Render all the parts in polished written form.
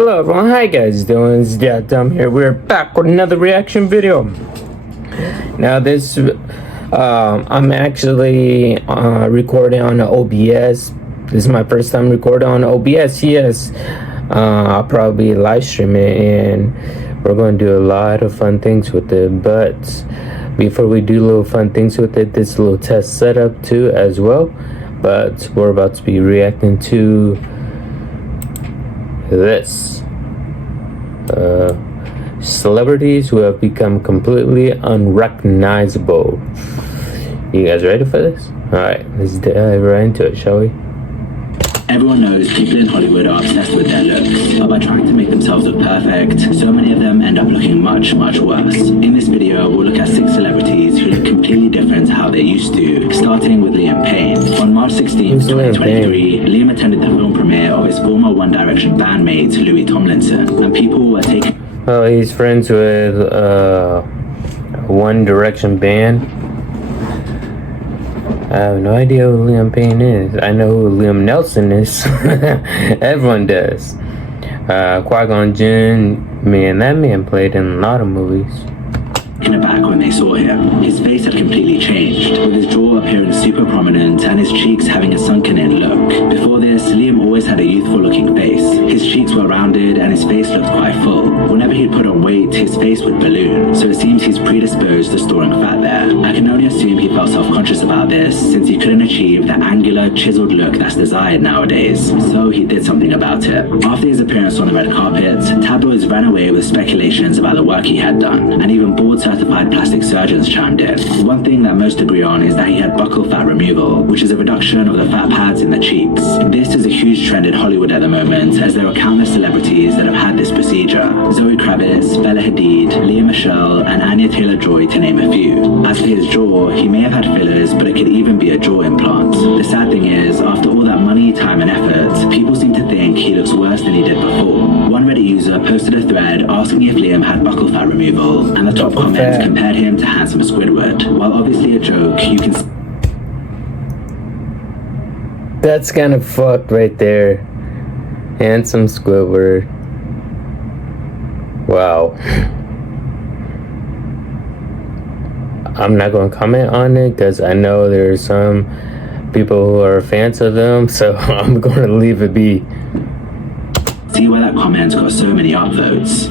Hello everyone, how you guys doing? It's Dumb here. We're back with another reaction video. Now this, I'm actually recording on OBS. This is my first time recording on OBS, yes. I'll probably live stream it and we're going to do a lot of fun things with it. But before we do little fun things with it, this little test setup too as well. But we're about to be reacting to this celebrities who have become completely unrecognizable. You guys ready for this? Alright, let's dive right into it, shall we? Everyone knows people in Hollywood are obsessed with their looks, but by trying to make themselves look perfect, so many of them end up looking much, much worse. In this video, we'll look at 6 celebrities who look completely different to how they used to, starting with Liam Payne. On March 16, 2023, Liam attended the film premiere of his former One Direction bandmate, Louis Tomlinson, and people were taking... Oh, he's friends with One Direction band. I have no idea who Liam Payne is. I know who Liam Nelson is. Everyone does. Qui-Gon Jinn, man, that man played in a lot of movies. Aback when they saw him. His face had completely changed, with his jaw appearing super prominent and his cheeks having a sunken-in look. Before this, Liam always had a youthful-looking face. His cheeks were rounded and his face looked quite full. Whenever he'd put on weight, his face would balloon, so it seems he's predisposed to storing fat there. I can only assume he felt self-conscious about this, since he couldn't achieve the angular, chiseled look that's desired nowadays, so he did something about it. After his appearance on the red carpet, tabloids ran away with speculations about the work he had done, and even board-certified plastic surgeons chimed in. One thing that most agree on is that he had buccal fat removal, which is a reduction of the fat pads in the cheeks. This is a huge trend in Hollywood at the moment, as there are countless celebrities that have had this procedure. Zoe Kravitz, Bella Hadid, Lea Michele, and Anya Taylor-Joy, to name a few. As for his jaw, he may have had fillers, but it could even be a jaw implant. The sad thing is, after all that money, time, and effort, people seem to think he looks worse than he did before. One Reddit user posted a thread asking if Liam had buccal fat removal, and the top comments compared him to handsome Squidward. While obviously a joke, you can... That's kind of fucked right there. Handsome Squidward. Wow. I'm not going to comment on it because I know there's some people who are fans of them, so I'm going to leave it be. See why that comment got so many upvotes.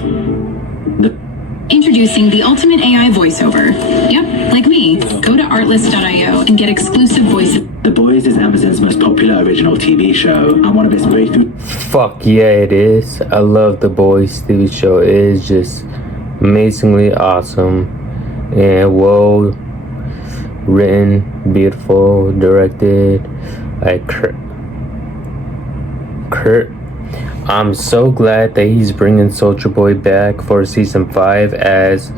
Introducing the ultimate AI voiceover. Yep, like me. Go to artlist.io and get exclusive voices. The Boys is Amazon's most popular original TV show, and one of its breakthrough... Fuck yeah, it is. I love The Boys TV show. It is just amazingly awesome and well written, beautiful, directed. Like Kurt. I'm so glad that he's bringing Soulja Boy back for season 5 as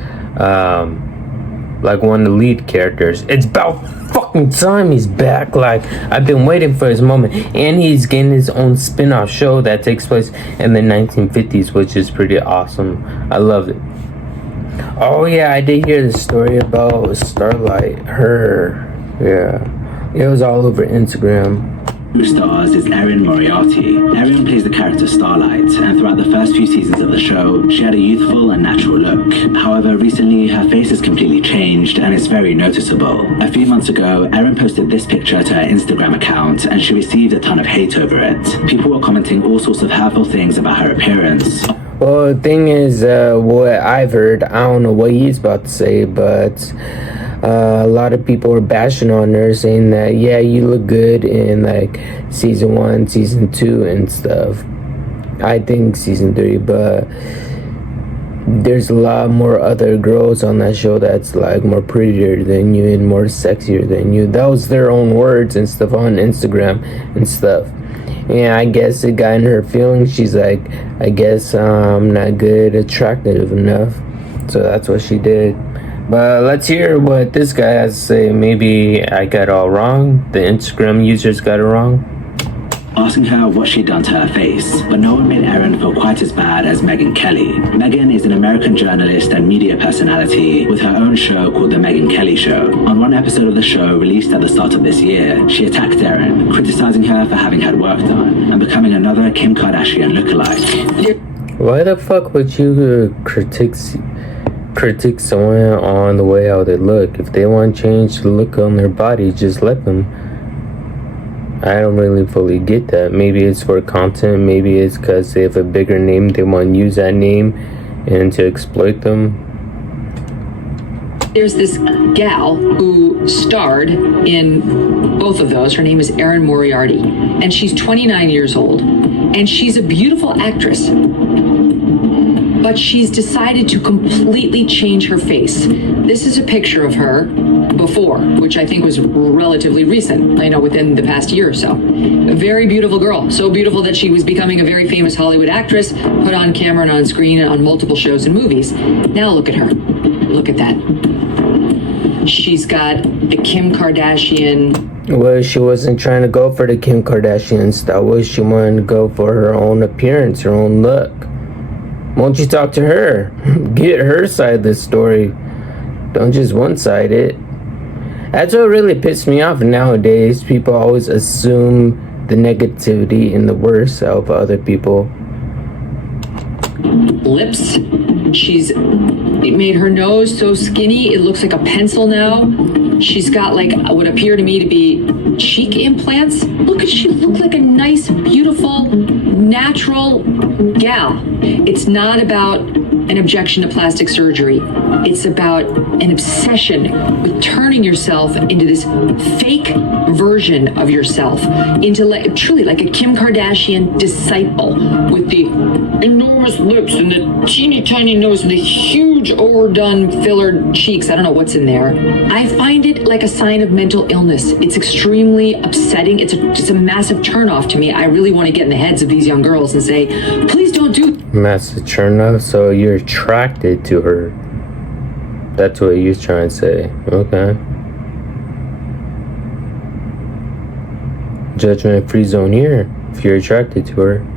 like one of the lead characters. It's about fucking time he's back. Like, I've been waiting for his moment, and he's getting his own spin-off show that takes place in the 1950s, which is pretty awesome. I love it. Oh yeah, I did hear the story about Starlight. Yeah, it was all over Instagram. Who stars is Erin Moriarty. Erin plays the character Starlight, and throughout the first few seasons of the show, she had a youthful and natural look. However, recently, her face has completely changed, and it's very noticeable. A few months ago, Erin posted this picture to her Instagram account, and she received a ton of hate over it. People were commenting all sorts of hurtful things about her appearance. Well, the thing is, what I've heard, I don't know what he's about to say, but... a lot of people are bashing on her, saying that yeah, you look good in like season 1, season 2 and stuff. I think season 3, but there's a lot more other girls on that show that's like more prettier than you and more sexier than you. That was their own words and stuff on Instagram and stuff. And I guess it got in her feelings. She's like, I guess I'm not good, attractive enough, so that's what she did. But let's hear what this guy has to say. Maybe I got it all wrong. The Instagram users got it wrong. Asking her what she'd done to her face, but no one made Erin feel quite as bad as Megyn Kelly. Megyn is an American journalist and media personality with her own show called The Megyn Kelly Show. On one episode of the show released at the start of this year, she attacked Erin, criticizing her for having had work done and becoming another Kim Kardashian lookalike. Why the fuck would you critique someone on the way how they look? If they want to change the look on their body, just let them. I don't really fully get that. Maybe it's for content. Maybe it's because they have a bigger name. They want to use that name and to exploit them. There's this gal who starred in both of those. Her name is Erin Moriarty, and she's 29 years old, and she's a beautiful actress. But she's decided to completely change her face. This is a picture of her before, which I think was relatively recent, within the past year or so. A very beautiful girl, so beautiful that she was becoming a very famous Hollywood actress, put on camera and on screen and on multiple shows and movies. Now look at her. Look at that. She's got the Kim Kardashian. Well, she wasn't trying to go for the Kim Kardashian style. She wanted to go for her own appearance, her own look. Won't you talk to her? Get her side of the story. Don't just one-side it. That's what really pissed me off nowadays. People always assume the negativity and the worst out of other people. Lips. It made her nose so skinny, it looks like a pencil now. She's got what appear to me to be cheek implants. She look like a nice, beautiful, natural gal. It's not about an objection to plastic surgery. It's about an obsession with turning yourself into this fake version of yourself, into truly like a Kim Kardashian disciple with the enormous lips and the teeny tiny nose and the huge overdone fillered cheeks. I don't know what's in there. I find it like a sign of mental illness. It's extremely upsetting. It's a massive turnoff to me. I really want to get in the heads of these young girls and say, please don't do. Massive turnoff. So you're attracted to her. That's what you're trying to say. Okay. Judgment free zone here. If you're attracted to her.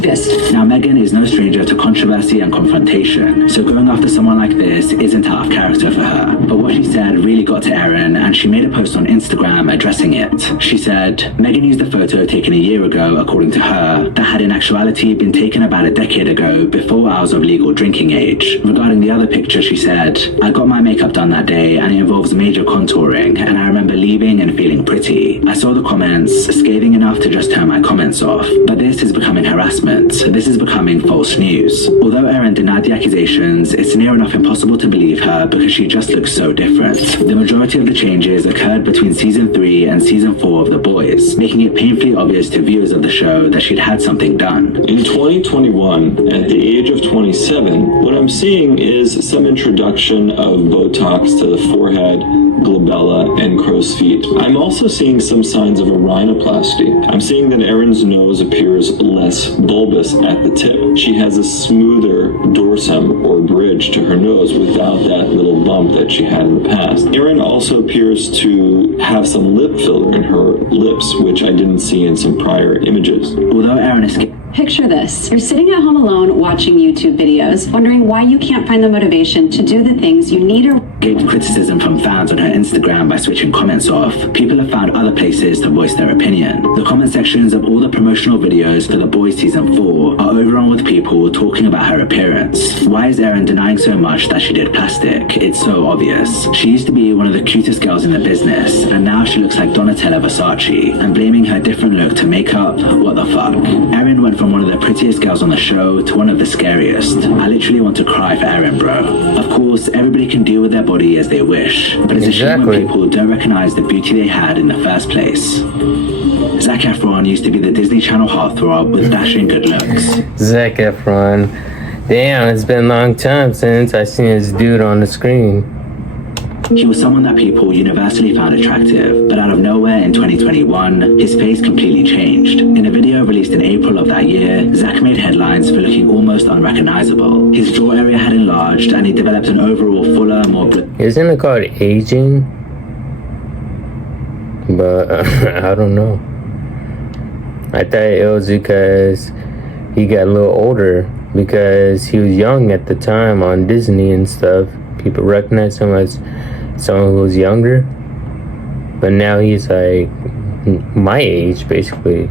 This. Now, Meghan is no stranger to controversy and confrontation, so going after someone like this isn't out of character for her. But what she said really got to Erin, and she made a post on Instagram addressing it. She said, Meghan used a photo taken a year ago, according to her, that had in actuality been taken about a decade ago, before I was of legal drinking age. Regarding the other picture, she said, I got my makeup done that day, and it involves major contouring, and I remember leaving and feeling pretty. I saw the comments, scathing enough to just turn my comments off. But this is becoming harassment. This is becoming false news. Although Erin denied the accusations, it's near enough impossible to believe her because she just looks so different. The majority of the changes occurred between season 3 and season 4 of The Boys, making it painfully obvious to viewers of the show that she'd had something done. In 2021, at the age of 27, what I'm seeing is some introduction of Botox to the forehead, glabella, and crow's feet. I'm also seeing some signs of a rhinoplasty. I'm seeing that Erin's nose appears less bulbous at the tip. She has a smoother dorsum or bridge to her nose without that little bump that she had in the past. Erin also appears to have some lip filler in her lips, which I didn't see in some prior images. Although Erin is... Picture this. You're sitting at home alone watching YouTube videos, wondering why you can't find the motivation to do the things you need or gave criticism from fans on her Instagram by switching comments off. People have found other places to voice their opinion. The comment sections of all the promotional videos for The Boys Season 4 are overrun with people talking about her appearance. Why is Erin denying so much that she did plastic? It's so obvious. She used to be one of the cutest girls in the business, and now she looks like Donatella Versace, and blaming her different look to makeup? What the fuck? Erin went from one of the prettiest girls on the show to one of the scariest. I literally want to cry for Erin, bro. Of course, everybody can deal with their body as they wish, but it's a shame when people don't recognize the beauty they had in the first place. Zac Efron used to be the Disney Channel heartthrob with dashing good looks. Zac Efron. Damn, it's been a long time since I seen this dude on the screen. He was someone that people universally found attractive, but out of nowhere in 2021, his face completely changed. In a video released in April of that year, Zac made headlines for looking almost unrecognizable. His jaw area had enlarged, and he developed an overall fuller, more... Isn't it called aging? But I don't know. I thought it was because he got a little older, because he was young at the time on Disney and stuff. People recognized him as someone who was younger, but now he's like my age basically.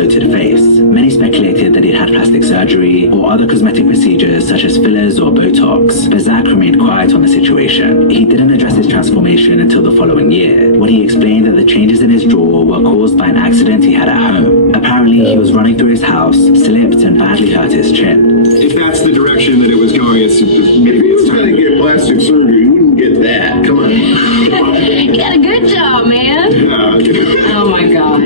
bloated face. Many speculated that he'd had plastic surgery or other cosmetic procedures such as fillers or Botox, but Zach remained quiet on the situation. He didn't address his transformation until the following year, when he explained that the changes in his jaw were caused by an accident he had at home. Apparently, he was running through his house, slipped, and badly hurt his chin. If that's the direction that it was going, maybe it's time to get plastic surgery. You wouldn't get that. Come on. You got a good job, man. Oh my god.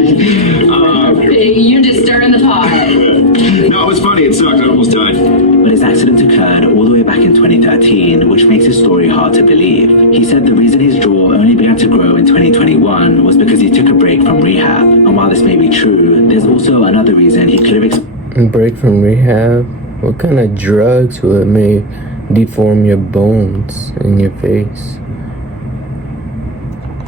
You're just stirring the pot. No, it was funny. It sucked. I almost died. But his accident occurred all the way back in 2013, which makes his story hard to believe. He said the reason his jaw only began to grow in 2021 was because he took a break from rehab. And while this may be true, there's also another reason he could have Break from rehab? What kind of drugs would may deform your bones in your face?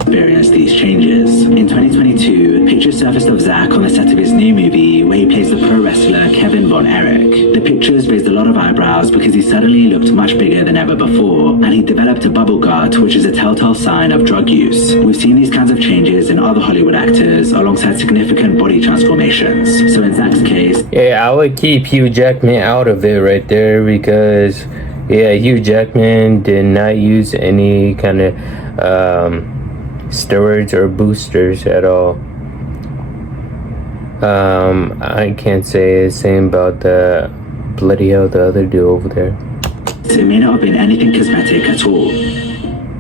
experienced these changes. In 2022, pictures surfaced of Zach on the set of his new movie where he plays the pro wrestler Kevin Von Erich. The pictures raised a lot of eyebrows because he suddenly looked much bigger than ever before, and he developed a bubble gut, which is a telltale sign of drug use. We've seen these kinds of changes in other Hollywood actors alongside significant body transformations. So in Zach's case, yeah, I would keep Hugh Jackman out of it right there because, yeah, Hugh Jackman did not use any kind of steroids or boosters at all. I can't say the same about the bloody hell the other dude over there. it may not have been anything cosmetic at all.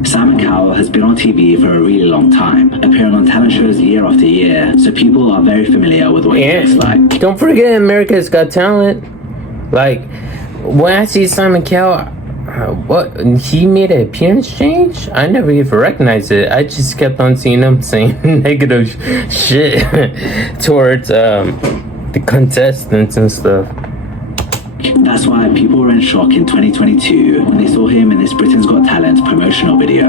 Simon Cowell has been on TV for a really long time, appearing on talent shows year after year, so people are very familiar with what he looks like. Don't forget America's Got Talent. Like, when I see Simon Cowell, what, he made an appearance change? I never even recognized it. I just kept on seeing him saying negative shit towards the contestants and stuff. That's why people were in shock in 2022 when they saw him in this Britain's Got Talent promotional video.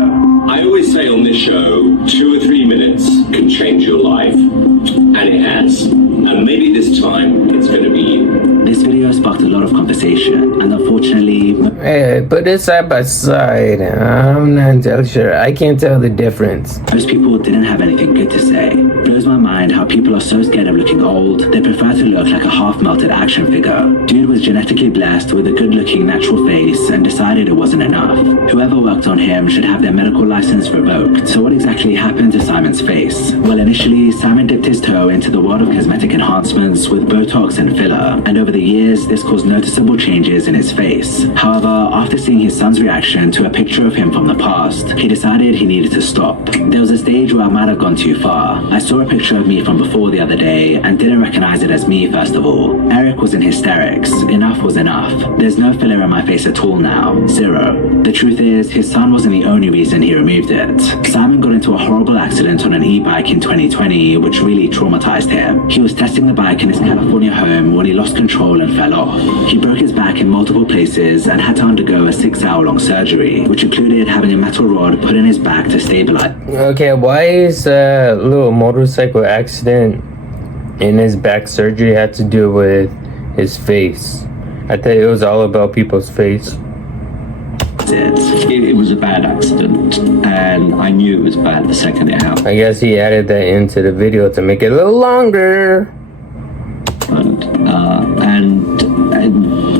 I always say on this show, 2 or 3 minutes can change your life, and it has. And maybe this time it's going to be you. This video sparked a lot of conversation, and unfortunately, Hey, put it side by side. I'm not entirely sure. I can't tell the difference. most people didn't have anything good to say. It blows my mind how people are so scared of looking old, they prefer to look like a half-melted action figure. Dude was genetically blessed with a good-looking natural face and decided it wasn't enough. Whoever worked on him should have their medical license revoked. So what exactly happened to Simon's face? Well, initially, Simon dipped his toe into the world of cosmetic enhancements with Botox and filler, and over the years, this caused noticeable changes in his face. However, after seeing his son's reaction to a picture of him from the past, he decided he needed to stop. There was a stage where I might have gone too far. I saw a picture of me from before the other day and didn't recognize it as me first of all. Eric was in hysterics. Enough was enough. There's no filler in my face at all now. Zero. The truth is, his son wasn't the only reason he removed it. Simon got into a horrible accident on an e-bike in 2020, which really traumatized him. He was testing the bike in his California home when he lost control and fell off. He broke his back in multiple places and had to undergo a 6-hour-long surgery, which included having a metal rod put in his back to stabilize. Okay, why is a little motorcycle accident and his back surgery had to do with his face? I thought it was all about people's face. It was a bad accident, and I knew it was bad the second it happened. I guess he added that into the video to make it a little longer. And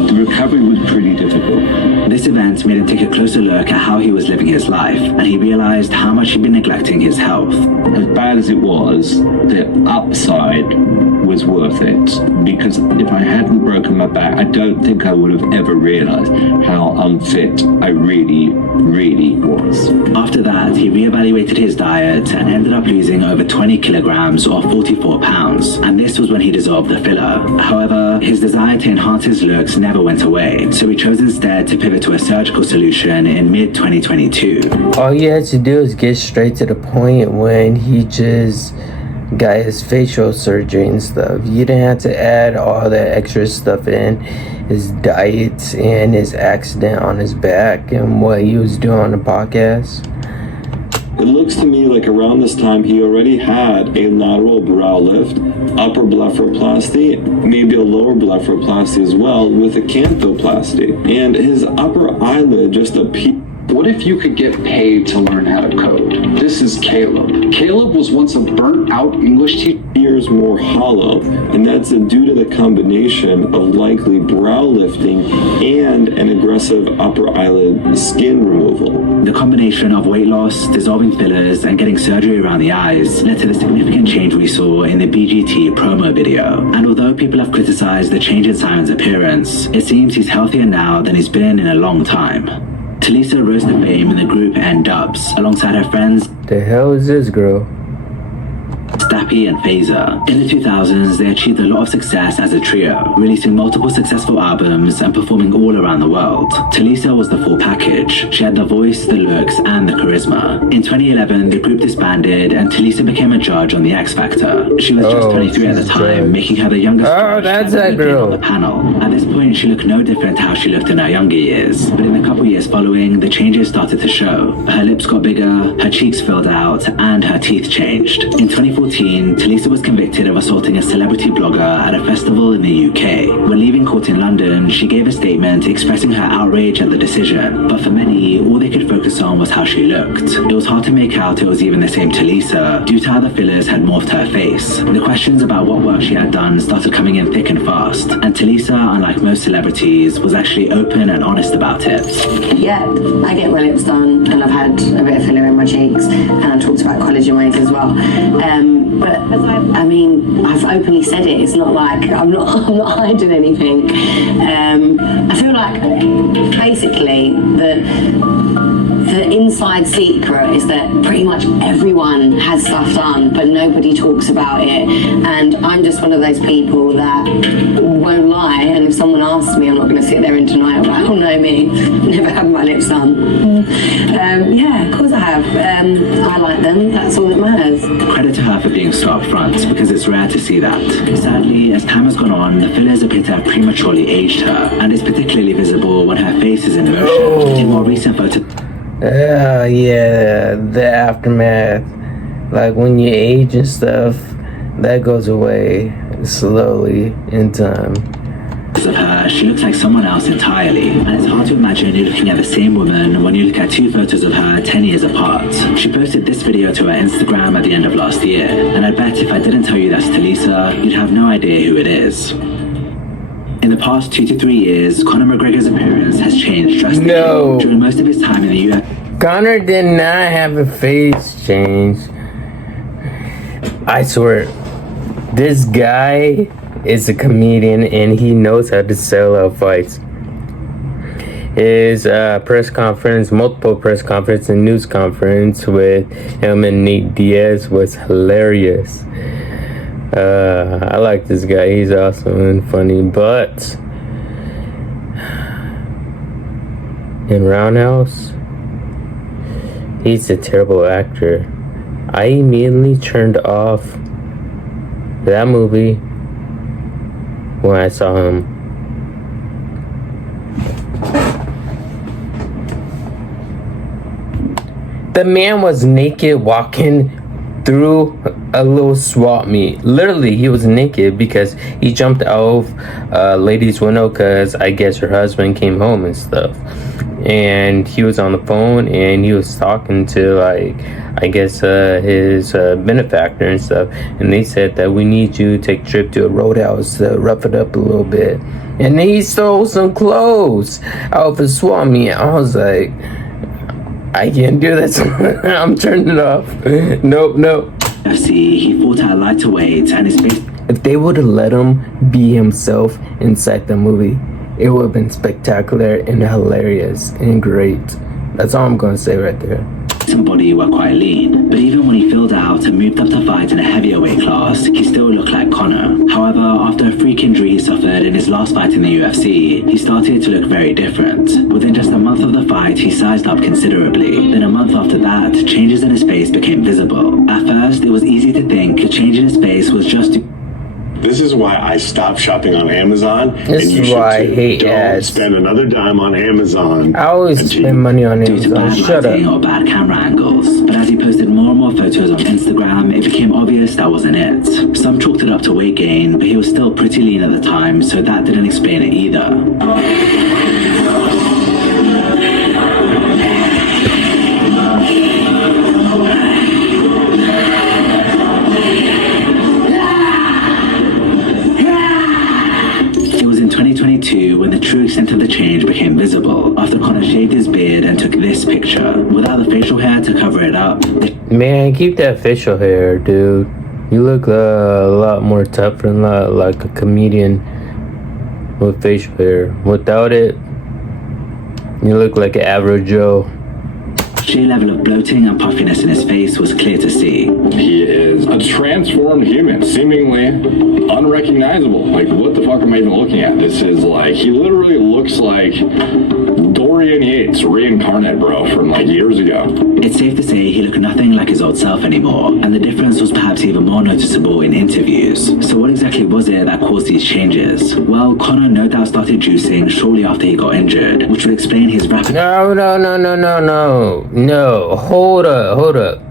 the recovery was pretty difficult. This event made him take a closer look at how he was living his life, and he realized how much he'd been neglecting his health. As bad as it was, the upside was worth it, because if I hadn't broken my back, I don't think I would have ever realized how unfit I really was. After that, he reevaluated his diet and ended up losing over 20 kilograms or 44 pounds, and this was when he dissolved the filler. However, his desire to enhance his looks never went away, so he chose instead to pivot to a surgical solution in mid-2022. All you had to do is get straight to the point when he just got his facial surgery and stuff. You didn't have to add all that extra stuff in, his diet and his accident on his back and what he was doing on the podcast. It looks to me like around this time he already had a lateral brow lift, upper blepharoplasty, maybe a lower blepharoplasty as well, with a canthoplasty. And his upper eyelid just appeared What if you could get paid to learn how to code? This is Caleb. Caleb was once a burnt-out English teacher. Ears more hollow, and that's due to the combination of likely brow lifting and an aggressive upper eyelid skin removal. The combination of weight loss, dissolving fillers, and getting surgery around the eyes led to the significant change we saw in the BGT promo video. And although people have criticized the change in Simon's appearance, it seems he's healthier now than he's been in a long time. Talisa rose to fame in the group N-Dubs alongside her friends The hell is this girl? Stappy and Phaser. In the 2000s, they achieved a lot of success as a trio, releasing multiple successful albums and performing all around the world. Talisa was the full package. She had the voice, the looks, and the charisma. In 2011, the group disbanded and Talisa became a judge on the X Factor. She was just 23 at the time, making her the youngest judge that's ever that been girl on the panel. At this point, she looked no different to how she looked in her younger years. But in the couple years following, the changes started to show. Her lips got bigger, her cheeks filled out, and her teeth changed. In 2014, Talisa was convicted of assaulting a celebrity blogger at a festival in the UK. When leaving court in London, she gave a statement expressing her outrage at the decision, but for many, all they could focus on was how she looked. It was hard to make out it was even the same Talisa, due to how the fillers had morphed her face. The questions about what work she had done started coming in thick and fast, and Talisa, unlike most celebrities, was actually open and honest about it. Yeah, I get my lips done, and I've had a bit of filler in my cheeks, and I talked about collagen weight as well. But I mean, I've openly said it. It's not like I'm not hiding anything. I feel like basically the inside secret is that pretty much everyone has stuff done, but nobody talks about it. And I'm just one of those people that won't lie. And if someone asks me, I'm not going to sit there and deny it. Oh no, me, never had my lips done. Yeah, of course I have. I like them. That's all that matters. Credit to her for being so upfront, because it's rare to see that. Sadly, as time has gone on, the fillers appear to have prematurely aged her, and it's particularly visible when her face is in motion. In more recent photos. Yeah, the aftermath. Like when you age and stuff, that goes away slowly in time. Of her, she looks like someone else entirely, and it's hard to imagine you're looking at the same woman when you look at two photos of her 10 years apart. She posted this video to her Instagram at the end of last year, and I bet if I didn't tell you that's Talisa, you'd have no idea who it is. In the past 2 to 3 years, Conor McGregor's appearance has changed drastically. No. During most of his time in the UFC, Conor did not have a face change. I swear, this guy is a comedian and he knows how to sell out fights. His press conference, multiple press conference and news conference with him and Nate Diaz was hilarious. I like this guy. He's awesome and funny, but in Roundhouse, he's a terrible actor. I immediately turned off that movie when I saw him. The man was naked walking through a little swap meet. Literally, he was naked because he jumped out of a lady's window because I guess her husband came home and stuff. And he was on the phone and he was talking to, like, I guess his benefactor and stuff. And they said that we need you to take a trip to a roadhouse to rough it up a little bit. And he stole some clothes out of a swap meet. I was like, I can't do this. I'm turning it off. Nope. he fought at a lighter weight, and his face. If they would have let him be himself inside the movie, it would have been spectacular and hilarious and great. That's all I'm gonna say right there. And body were quite lean, but even when he filled out and moved up to fight in a heavier weight class, he still looked like Conor. However, after a freak injury he suffered in his last fight in the UFC, he started to look very different. Within just a month of the fight, he sized up considerably. Then a month after that, changes in his face became visible. At first, it was easy to think a change in his face was just to. This is why I stopped shopping on Amazon. This is why I hate don't ads. spend another dime on Amazon. I always spend money on due to Amazon. bad Shut lighting up. or bad camera angles. But as he posted more and more photos on Instagram, it became obvious that wasn't it. Some chalked it up to weight gain, but he was still pretty lean at the time, so that didn't explain it either. picture. Without the facial hair to cover it up, Man, keep that facial hair, dude. You look a lot more tougher and like a comedian with facial hair. Without it, you look like an average Joe. sheer level of bloating and puffiness in his face was clear to see. He is a transformed human, seemingly unrecognizable. Like, what the fuck am I even looking at? This is like, he literally looks like Dorian Yates reincarnate, bro, from like years ago. It's safe to say he looked nothing like his old self anymore, and the difference was perhaps even more noticeable in interviews. So what exactly was it that caused these changes? Well, Conor no doubt started juicing shortly after he got injured, which would explain his rapid... No, hold up.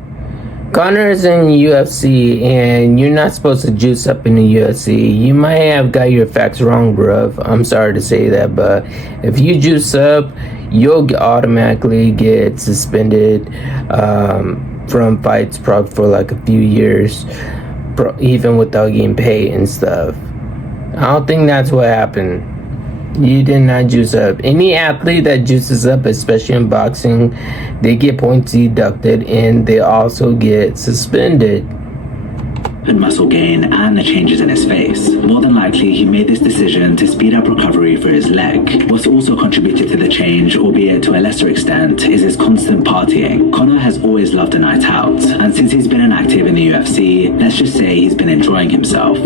Conor's in UFC, and you're not supposed to juice up in the UFC. You might have got your facts wrong, bruv. I'm sorry to say that, but if you juice up, you'll automatically get suspended from fights probably for like a few years, even without getting paid and stuff. I don't think that's what happened. You did not juice up. Any athlete that juices up, especially in boxing, they get points deducted and they also get suspended. Muscle gain and the changes in his face. More than likely, he made this decision to speed up recovery for his leg. What's also contributed to the change, albeit to a lesser extent, is his constant partying. Conor has always loved a night out, and since he's been inactive in the UFC, let's just say he's been enjoying himself.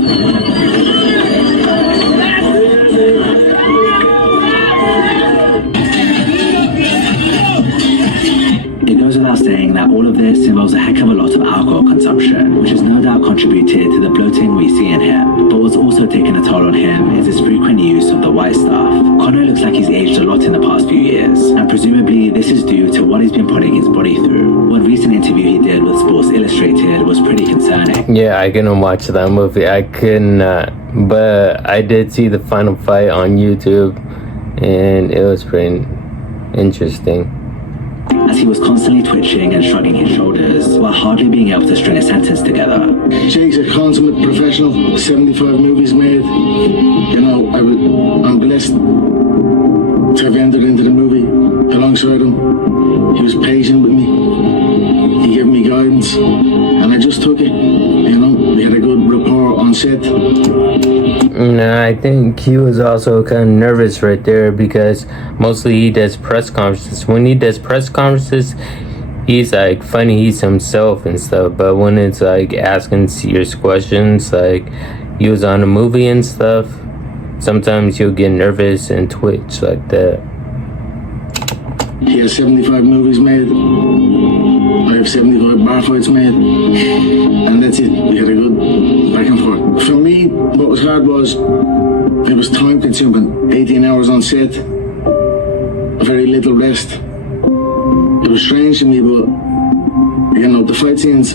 It goes without saying that all of this involves a heck of a lot of alcohol consumption, which has no doubt contributed to the bloating we see in him. But what's also taken a toll on him is his frequent use of the white stuff. Conor looks like he's aged a lot in the past few years, and presumably this is due to what he's been putting his body through. One recent interview he did with Sports Illustrated was pretty concerning. Yeah, I couldn't watch that movie. I could not. But I did see the final fight on YouTube, and it was pretty interesting. As he was constantly twitching and shrugging his shoulders while hardly being able to string a sentence together. Jake's a consummate professional, 75 movies made. You know, I'm blessed to have entered into the movie alongside him. He was patient with me. He gave me guidance, and I just took it. You know, we had a good rapport on set. No, I think he was also kind of nervous right there because mostly he does press conferences. When he does press conferences, he's like funny, he's himself and stuff. But when it's like asking serious questions, like he was on a movie and stuff, sometimes he'll get nervous and twitch like that. He has 75 movies made. I have 75 bar fights made. And that's it. We had a good back and forth. For me, what was hard was it was time consuming. 18 hours on set, very little rest. It was strange to me, but you know, the fight scenes,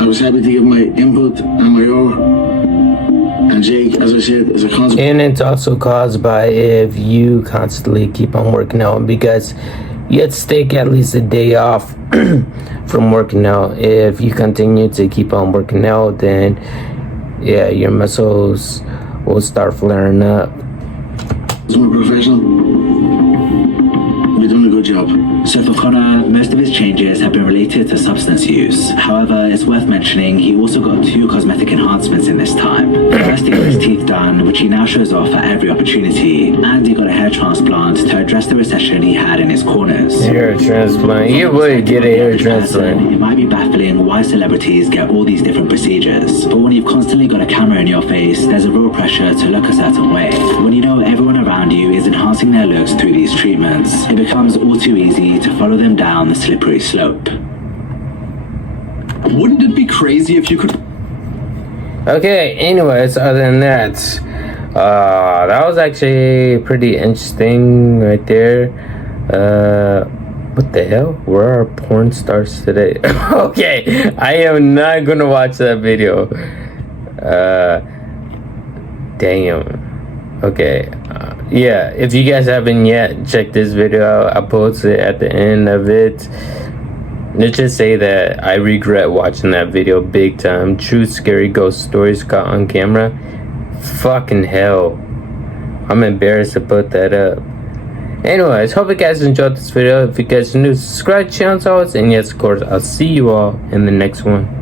I was happy to give my input and my all. And Jake, as I said, is a constant. And it's also caused by if you constantly keep on working out, because you have to take at least a day off from working out. If you continue to keep on working out, then yeah, your muscles will start flaring up. I'm a professional. We're doing a good job. So for Conor, most of his changes have been related to substance use. However, it's worth mentioning he also got 2 cosmetic enhancements in this time. First, he got his teeth done, which he now shows off at every opportunity, and he got a hair transplant to address the recession he had in his corners. Hair transplant? You would get a hair transplant. It might be baffling why celebrities get all these different procedures, but when you've constantly got a camera in your face, there's a real pressure to look a certain way. When you know everyone around you is enhancing their looks through these treatments, it becomes all too easy to follow them down the slippery slope. Wouldn't it be crazy if you could... Okay, anyways, other than that, that was actually pretty interesting right there. What the hell? Where are porn stars today? Okay, I am not gonna watch that video. Damn. Okay. Yeah, if you guys haven't yet checked this video out, I'll post it at the end of it. Let's just say that I regret watching that video big time. True scary ghost stories caught on camera. Fucking hell. I'm embarrassed to put that up. Anyways, hope you guys enjoyed this video. If you guys are new, subscribe to the channel as always. And yes, of course, I'll see you all in the next one.